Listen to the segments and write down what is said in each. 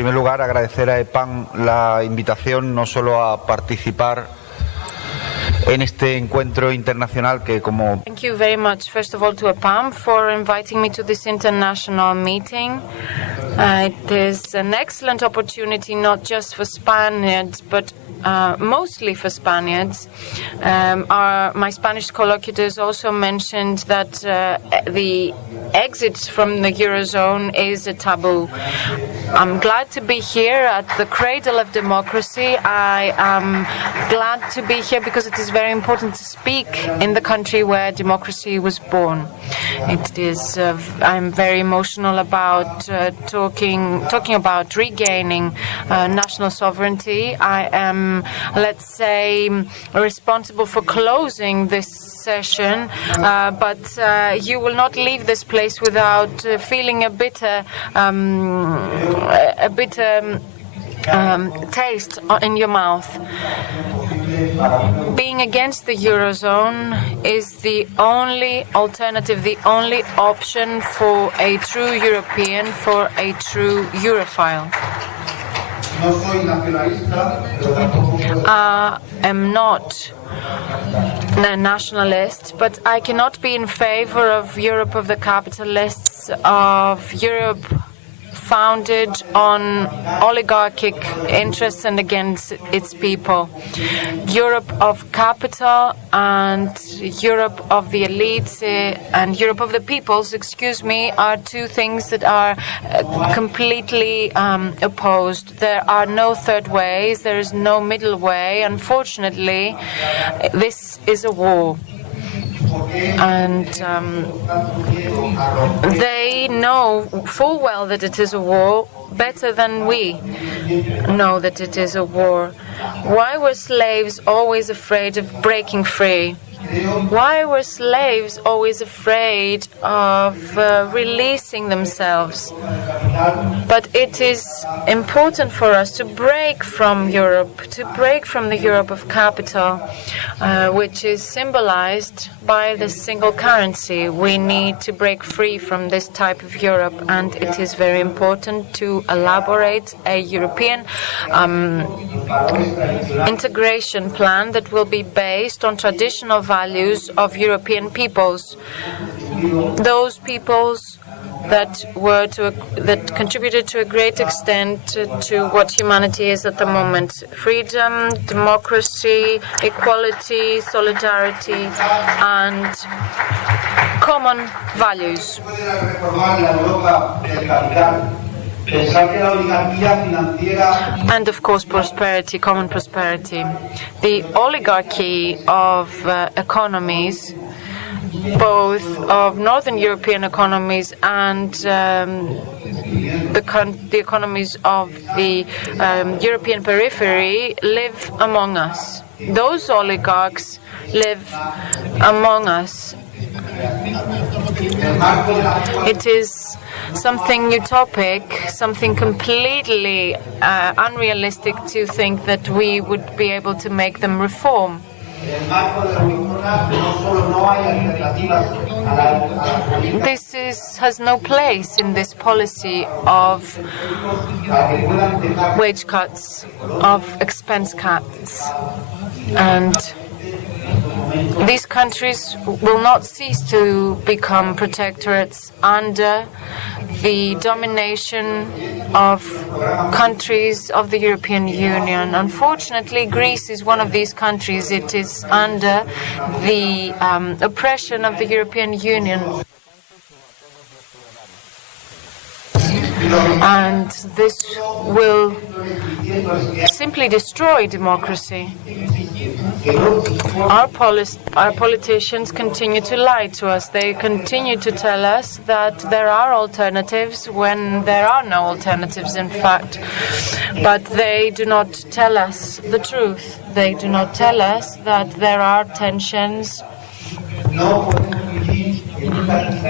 primer lugar, agradecer a EPAM la invitación no solo a participar en este encuentro internacional que como... Thank you very much, first of all, to EPAM for inviting me to this international meeting. It is an excellent opportunity, not just for Spaniards, but mostly for Spaniards. My Spanish colloquiators also mentioned that the exit from the Eurozone is a taboo. I'm glad to be here at the cradle of democracy. I am glad to be here because it is very important to speak in the country where democracy was born. It is. I'm very emotional about talking about regaining national sovereignty. I am, let's say, responsible for closing this session, but you will not leave this place without feeling a bitter taste in your mouth. Being against the Eurozone is the only alternative, the only option for a true European, for a true Europhile. I am not a nationalist, but I cannot be in favor of Europe of the capitalists, of Europe founded on oligarchic interests and against its people. Europe of capital and Europe of the elites and Europe of the peoples, are two things that are completely opposed. There are no third ways, there is no middle way. Unfortunately, this is a war. And they know full well that it is a war, better than we know that it is a war. Why were slaves always afraid of breaking free? Why were slaves always afraid of releasing themselves? But it is important for us to break from Europe, to break from the Europe of capital, which is symbolized by the single currency. We need to break free from this type of Europe, and it is very important to elaborate a European integration plan that will be based on traditional values of European peoples. Those peoples that contributed to a great extent to what humanity is at the moment. Freedom, democracy, equality, solidarity, and common values. And of course, prosperity, common prosperity. The oligarchy of economies, both of Northern European economies and the economies of the European periphery, live among us. Those oligarchs live among us. It is something utopic, something completely unrealistic to think that we would be able to make them reform. This has no place in this policy of wage cuts, of expense cuts. And these countries will not cease to become protectorates under the domination of countries of the European Union. Unfortunately, Greece is one of these countries. It is under the oppression of the European Union. And this will simply destroy democracy. Our politicians continue to lie to us. They continue to tell us that there are alternatives when there are no alternatives, in fact. But they do not tell us the truth. They do not tell us that there are tensions.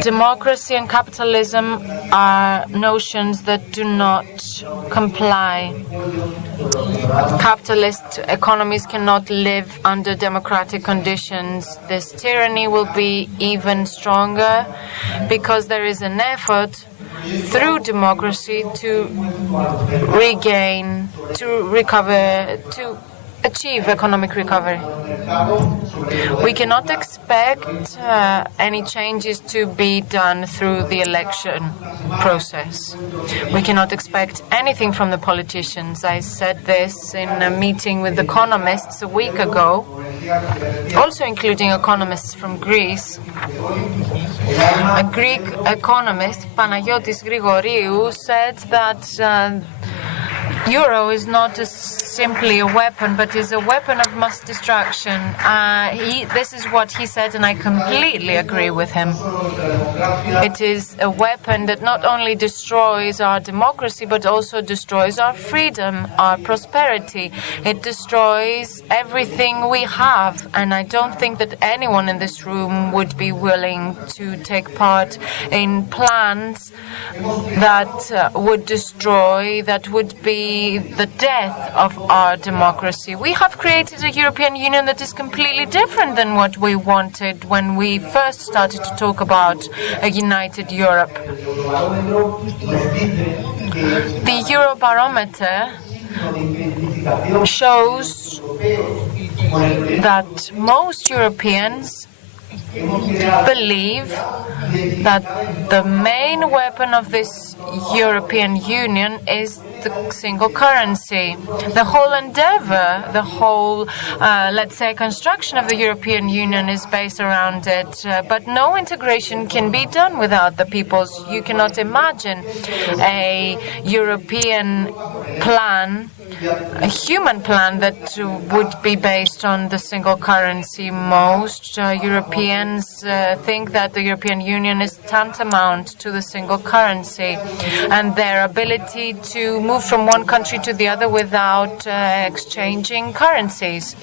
Democracy and capitalism are notions that do not comply. Capitalist economies cannot live under democratic conditions. This tyranny will be even stronger because there is an effort through democracy to regain, to recover, to achieve economic recovery. We cannot expect any changes to be done through the election process. We cannot expect anything from the politicians. I said this in a meeting with economists a week ago, also including economists from Greece. A Greek economist, Panagiotis Grigoriou, said that Euro is not simply a weapon, but is a weapon of mass destruction. This is what he said, and I completely agree with him. It is a weapon that not only destroys our democracy, but also destroys our freedom, our prosperity. It destroys everything we have, and I don't think that anyone in this room would be willing to take part in plans that would destroy, that would be the death of our democracy. We have created a European Union that is completely different than what we wanted when we first started to talk about a united Europe. The Eurobarometer shows that most Europeans believe that the main weapon of this European Union is the single currency. The whole endeavor, the whole, let's say, construction of the European Union is based around it. But no integration can be done without the peoples. You cannot imagine a European plan, a human plan that would be based on the single currency. Most Europeans think that the European Union is tantamount to the single currency, and their ability to move from one country to the other without exchanging currencies.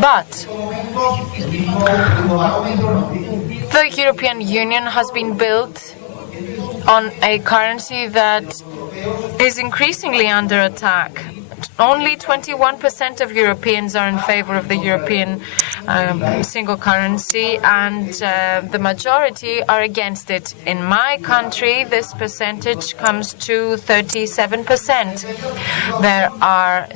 But the European Union has been built on a currency that is increasingly under attack. Only 21% of Europeans are in favor of the European single currency, and the majority are against it. In my country, this percentage comes to 37%. There are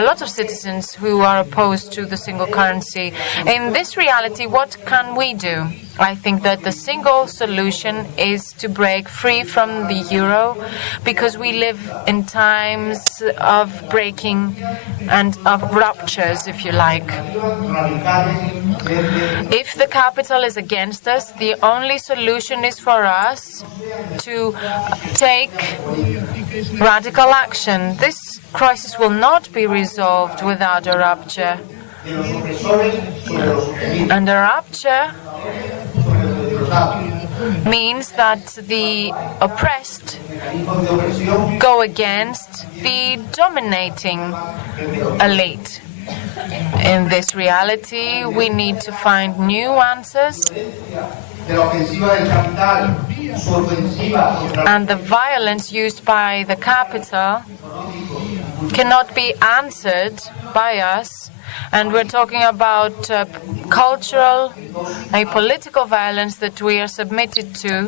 a lot of citizens who are opposed to the single currency. In this reality, what can we do? I think that the single solution is to break free from the euro, because we live in times of breaking and of ruptures, if you like. If the capital is against us, the only solution is for us to take radical action. This crisis will not be resolved without a rupture. And a rupture means that the oppressed go against the dominating elite. In this reality, we need to find new answers, and the violence used by the capital cannot be answered by us. And we're talking about cultural, a political violence that we are subjected to.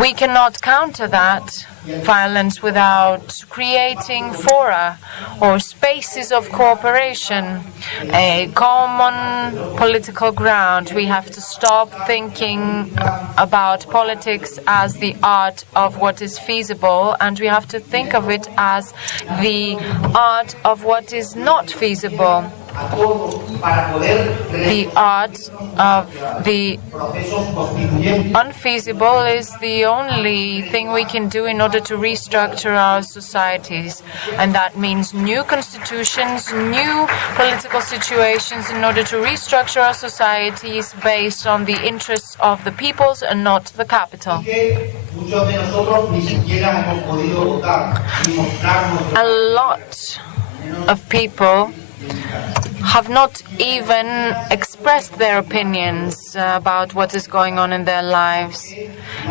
We cannot counter that violence without creating fora or spaces of cooperation, a common political ground. We have to stop thinking about politics as the art of what is feasible, and we have to think of it as the art of what is not feasible. The art of the unfeasible is the only thing we can do in order to restructure our societies. And that means new constitutions, new political situations in order to restructure our societies based on the interests of the peoples and not the capital. A lot of people have not even expressed their opinions about what is going on in their lives.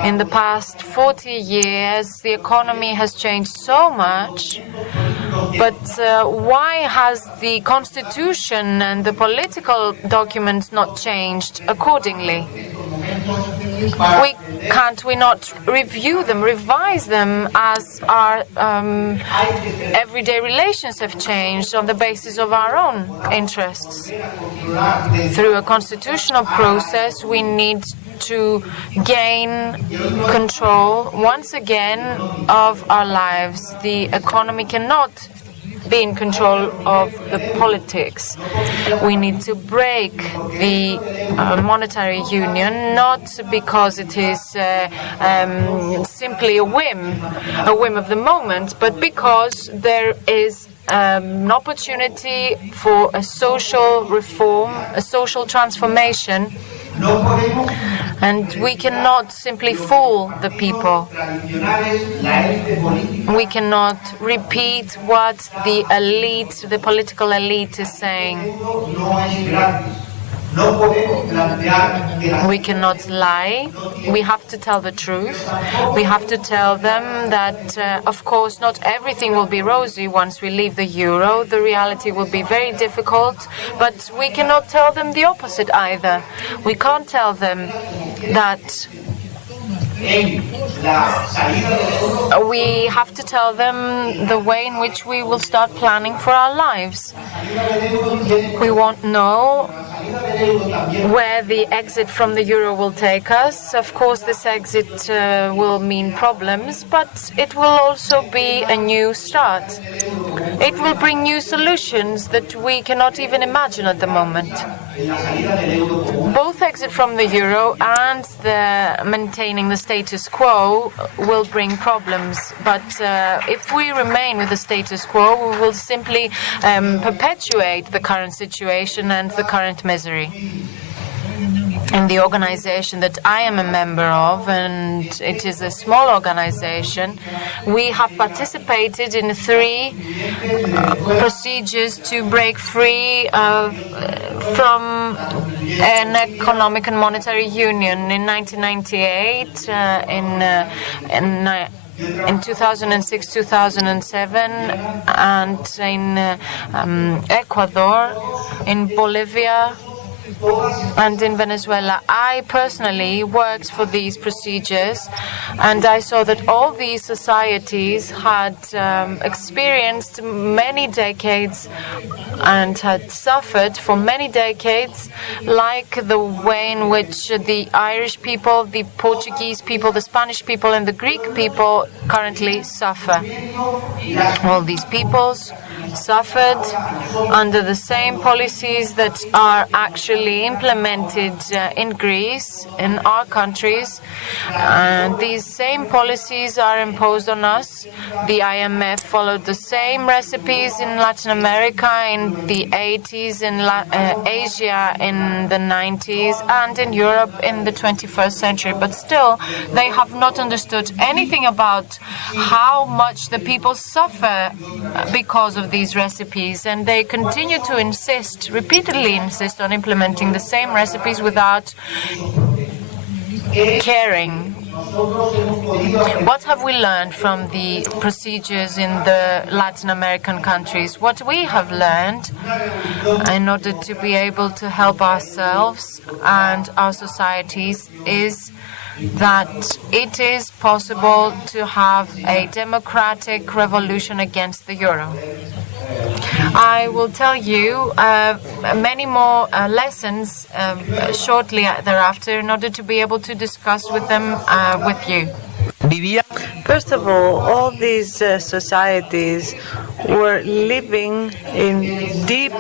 In the past 40 years, the economy has changed so much, but why has the constitution and the political documents not changed accordingly? can't we not review them, revise them as our everyday relations have changed on the basis of our own interests? Through a constitutional process, we need to gain control once again of our lives. The economy cannot be in control of the politics. We need to break the monetary union, not because it is simply a whim of the moment, but because there is an opportunity for a social reform, a social transformation. And we cannot simply fool the people. We cannot repeat what the elite, the political elite is saying. We cannot lie. We have to tell the truth. We have to tell them that, of course, not everything will be rosy once we leave the euro. The reality will be very difficult, but we cannot tell them the opposite either. We can't tell them that we have to tell them the way in which we will start planning for our lives. We won't know where the exit from the euro will take us. Of course, this exit will mean problems, but it will also be a new start. It will bring new solutions that we cannot even imagine at the moment. Both exit from the euro and the maintaining the status quo will bring problems, but if we remain with the status quo, we will simply perpetuate the current situation and the current misery. In the organization that I am a member of, and it is a small organization, we have participated in 3 procedures to break free from an economic and monetary union. In 1998, in 2006, 2007, and in Ecuador, in Bolivia, and in Venezuela. I personally worked for these procedures, and I saw that all these societies had experienced many decades and had suffered for many decades, like the way in which the Irish people, the Portuguese people, the Spanish people, and the Greek people currently suffer. All these peoples suffered under the same policies that are actually implemented in Greece, in our countries. And these same policies are imposed on us. The IMF followed the same recipes in Latin America in the 80s, in Asia in the 90s, and in Europe in the 21st century. But still, they have not understood anything about how much the people suffer because of these recipes, and they continue to repeatedly insist on implementing the same recipes without caring. What have we learned from the procedures in the Latin American countries? What we have learned in order to be able to help ourselves and our societies is that it is possible to have a democratic revolution against the euro. I will tell you many more lessons shortly thereafter in order to be able to discuss with them with you. First of all these societies were living in deep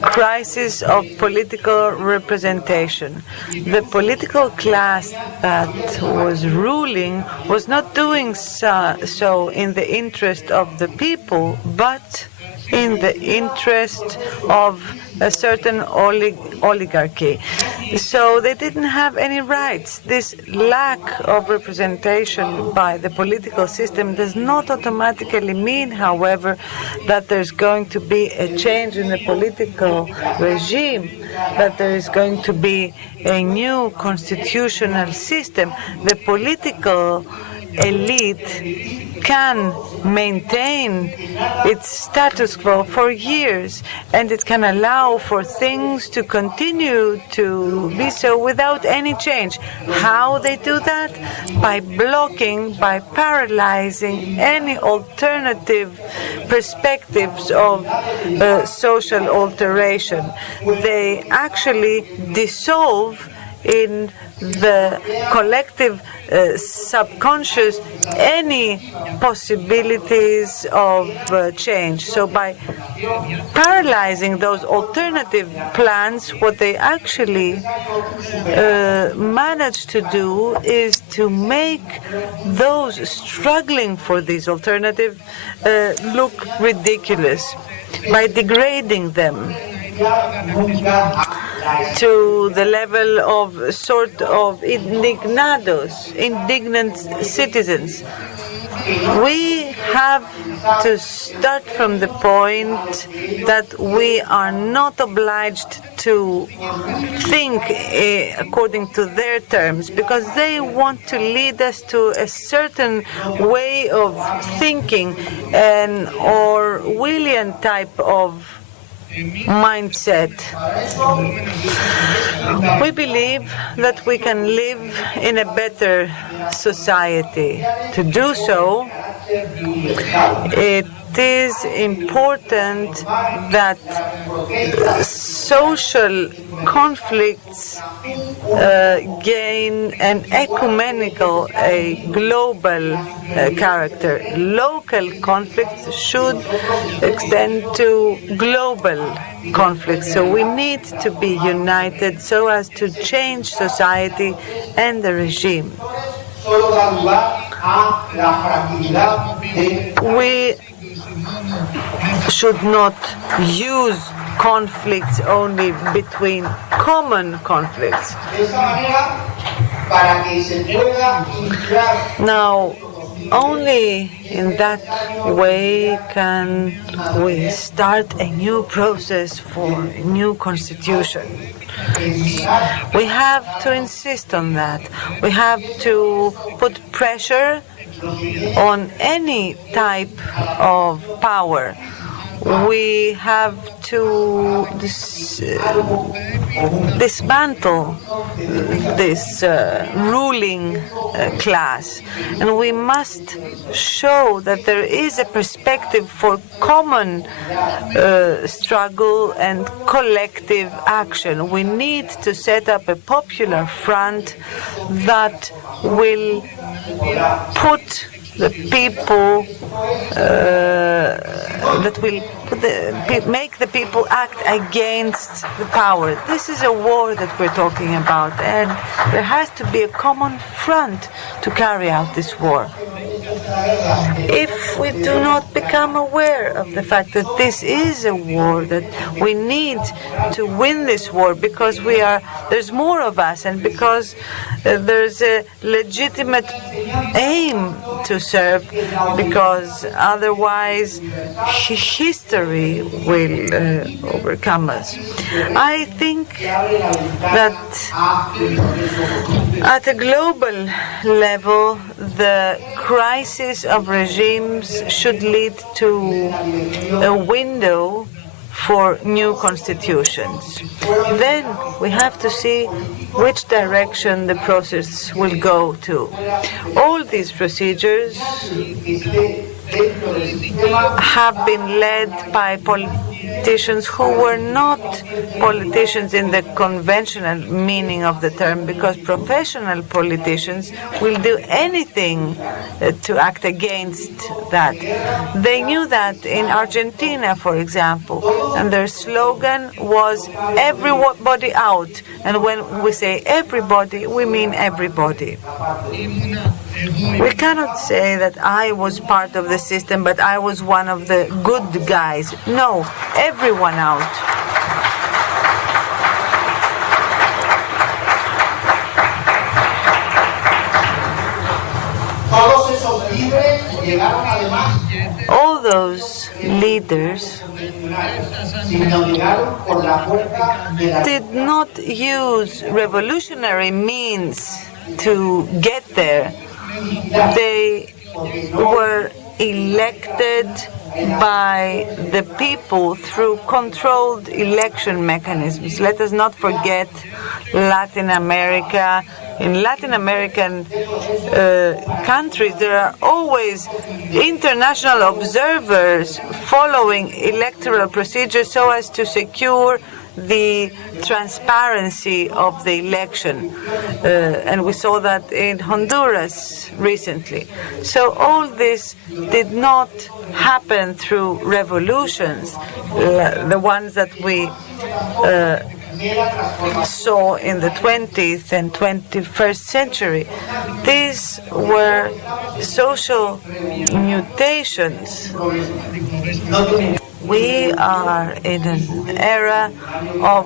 crisis of political representation. The political class that was ruling was not doing so in the interest of the people, but in the interest of a certain oligarchy. So they didn't have any rights. This lack of representation by the political system does not automatically mean, however, that there's going to be a change in the political regime, that there is going to be a new constitutional system. The political elite can maintain its status quo for years, and it can allow for things to continue to be so without any change. How they do that? By blocking, by paralyzing any alternative perspectives of social alteration. They actually dissolve in the collective subconscious any possibilities of change. So by paralyzing those alternative plans, what they actually manage to do is to make those struggling for these alternatives look ridiculous by degrading them to the level of sort of indignant citizens. We have to start from the point that we are not obliged to think according to their terms, because they want to lead us to a certain way of thinking, an Orwellian type of mindset. We believe that we can live in a better society. To do so, it is important that social conflicts gain an ecumenical, a global character. Local conflicts should extend to global conflicts. So we need to be united so as to change society and the regime. We should not use conflicts only between common conflicts. Now, only in that way can we start a new process for a new constitution. We have to insist on that. We have to put pressure on any type of power. We have to dismantle this ruling class, and we must show that there is a perspective for common struggle and collective action. We need to set up a popular front that will put the people, that will make the people act against the power. This is a war that we're talking about, and there has to be a common front to carry out this war. If we do not become aware of the fact that this is a war, that we need to win this war because there's more of us, and because there's a legitimate aim to serve, because otherwise history will overcome us. I think that at a global level, the crisis of regimes should lead to a window for new constitutions. Then we have to see which direction the process will go to. All these procedures have been led by politicians who were not politicians in the conventional meaning of the term, because professional politicians will do anything to act against that. They knew that in Argentina, for example, and their slogan was "Everybody out." And when we say everybody, we mean everybody. We cannot say that I was part of the system, but I was one of the good guys. No, everyone out. All those leaders did not use revolutionary means to get there, they were elected by the people through controlled election mechanisms. Let us not forget Latin America. In Latin American countries, there are always international observers following electoral procedures so as to secure the transparency of the election. And we saw that in Honduras recently. So all this did not happen through revolutions, the ones that we saw in the 20th and 21st century. These were social mutations. We are in an era of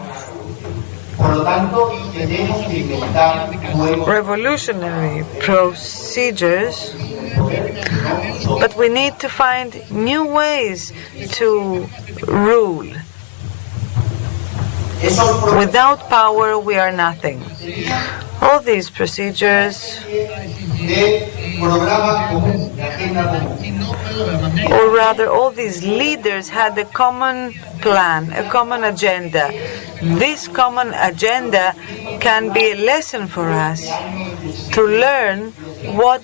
revolutionary procedures, but we need to find new ways to rule. Without power, we are nothing. All these procedures, or rather, all these leaders had a common plan, a common agenda. This common agenda can be a lesson for us to learn what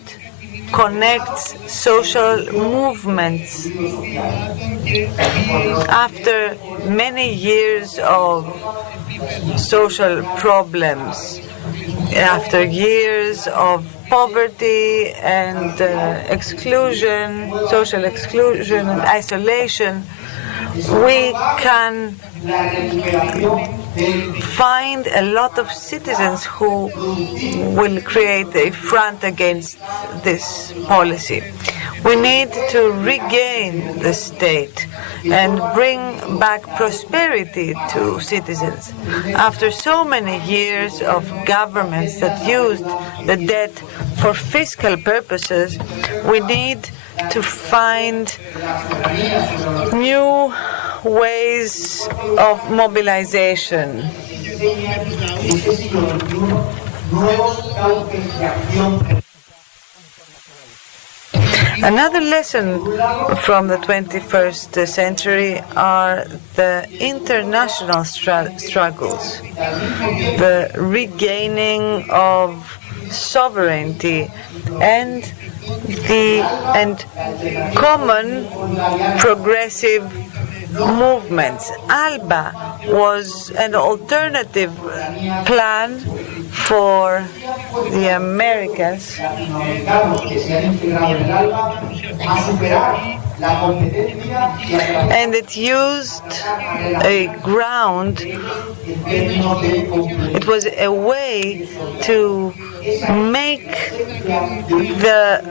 connects social movements. After many years of social problems, after years of poverty and exclusion, social exclusion and isolation, we can find a lot of citizens who will create a front against this policy. We need to regain the state and bring back prosperity to citizens. After so many years of governments that used the debt for fiscal purposes, we need to find new ways of mobilization. Another lesson from the 21st century are the international struggles, the regaining of sovereignty and common progressive movements. ALBA was an alternative plan for the Americas, and it used a ground, it was a way to make the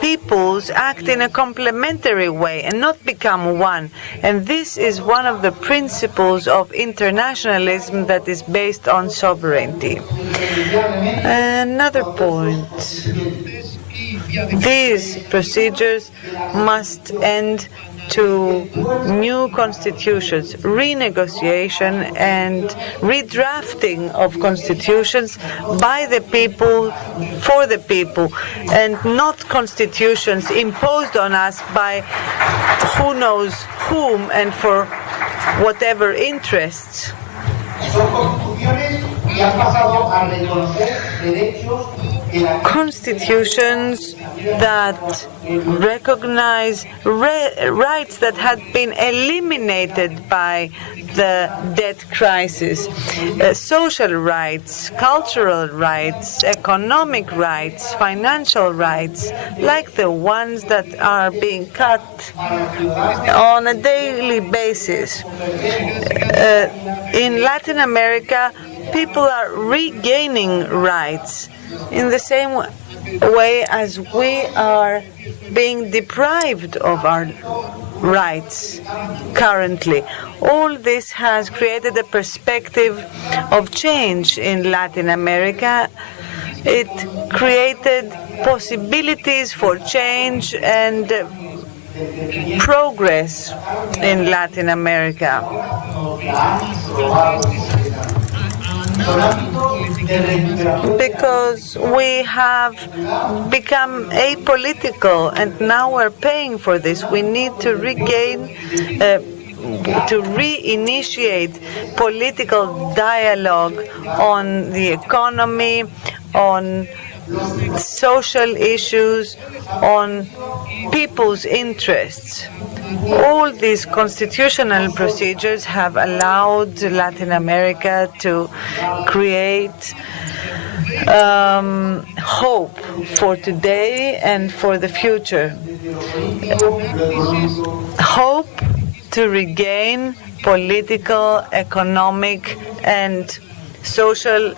peoples act in a complementary way and not become one. And this is one of the principles of internationalism that is based on sovereignty. Another point. These procedures must end to new constitutions, renegotiation and redrafting of constitutions by the people, for the people, and not constitutions imposed on us by who knows whom and for whatever interests. Constitutions that recognize rights that had been eliminated by the debt crisis, social rights, cultural rights, economic rights, financial rights, like the ones that are being cut on a daily basis. In Latin America, people are regaining rights in the same way as we are being deprived of our rights currently. All this has created a perspective of change in Latin America. It created possibilities for change and progress in Latin America. because we have become apolitical, and now we're paying for this. We need to regain, to reinitiate political dialogue on the economy, on social issues, on people's interests. All these constitutional procedures have allowed Latin America to create hope for today and for the future. Hope to regain political, economic, and social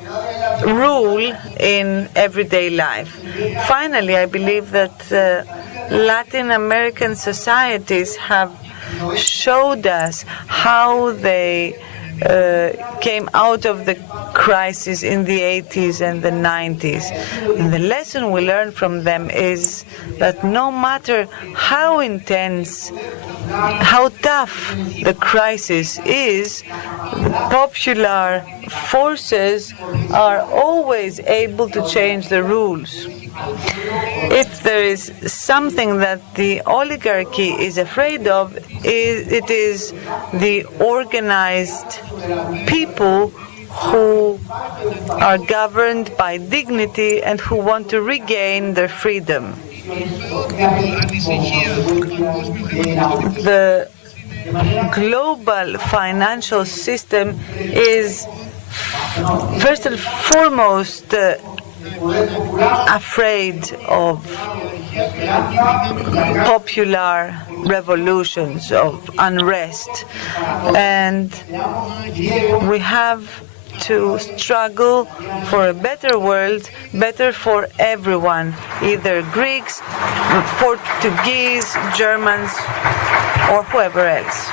rule in everyday life. Finally, I believe that Latin American societies have showed us how they came out of the crisis in the 80s and the 90s. And the lesson we learned from them is that no matter how intense, how tough the crisis is, popular forces are always able to change the rules. If there is something that the oligarchy is afraid of, it is the organized people who are governed by dignity and who want to regain their freedom. The global financial system is first and foremost afraid of popular revolutions, of unrest, and we have to struggle for a better world, better for everyone, either Greeks, Portuguese, Germans, or whoever else.